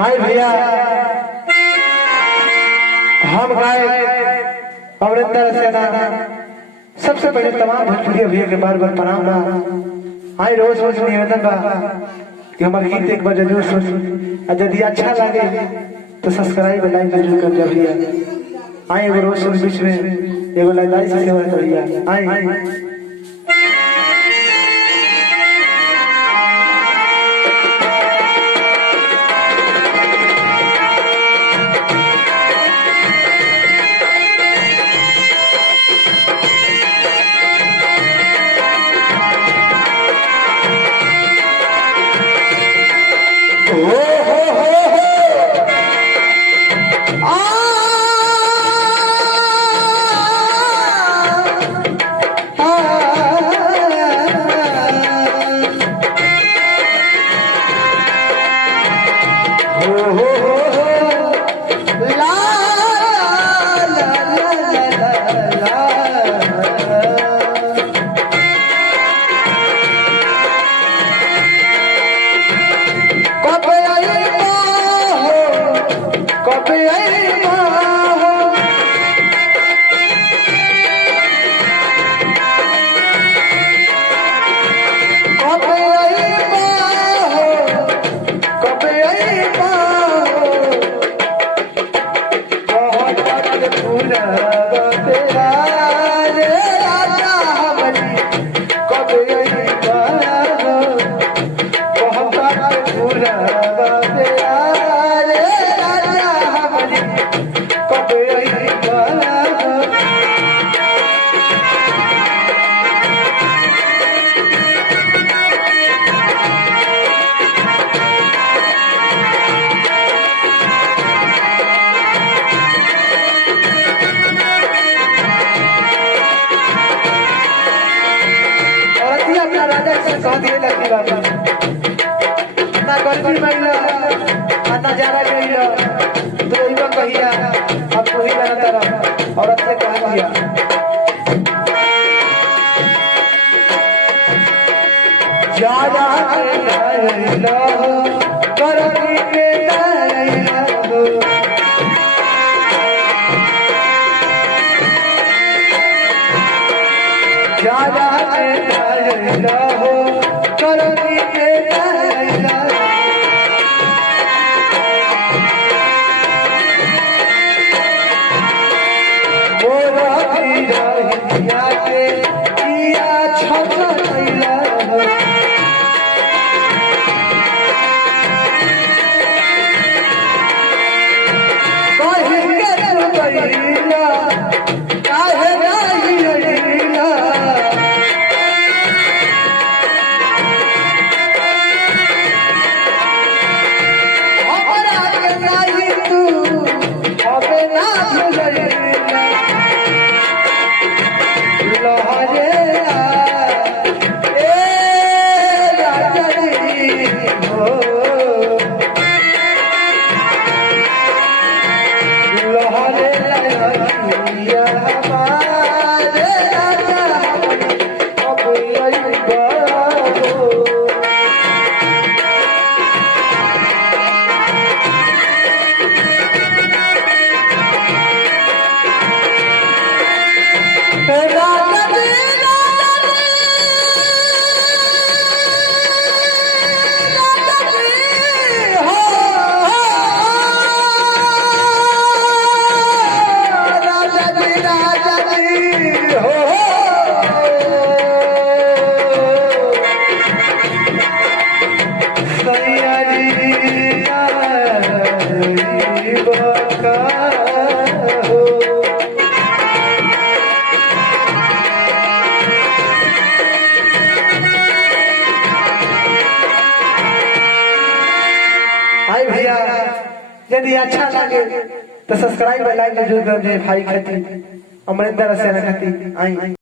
हाय भैया, हम गाए अमरिंदर सेना सबसे पहले तमाम भोजपुरी भैया के बार बार प्रणाम बा। हाय रोज रोज निवेदन बा कि हमारे गीत एक बार जरूर सुन, और यदि अच्छा लगे तो सब्सक्राइब लाइक जरूर कर दिया भैया। आए एगो रोज सुन बीच में एगो लड़ाई से सेवा भैया। आए ना गर्मी महिला ना जाड़ा महिला तो इबा कहिया अब वही मेरा तरफ औरत से कहा दिया जाड़ा महिला गर्मी महिला जाड़ा महिला हो भैया, यदि अच्छा लगे तो सब्सक्राइब लाइक जरूर कर दे भाई। खाती अमरिंदर सेना खाती आई।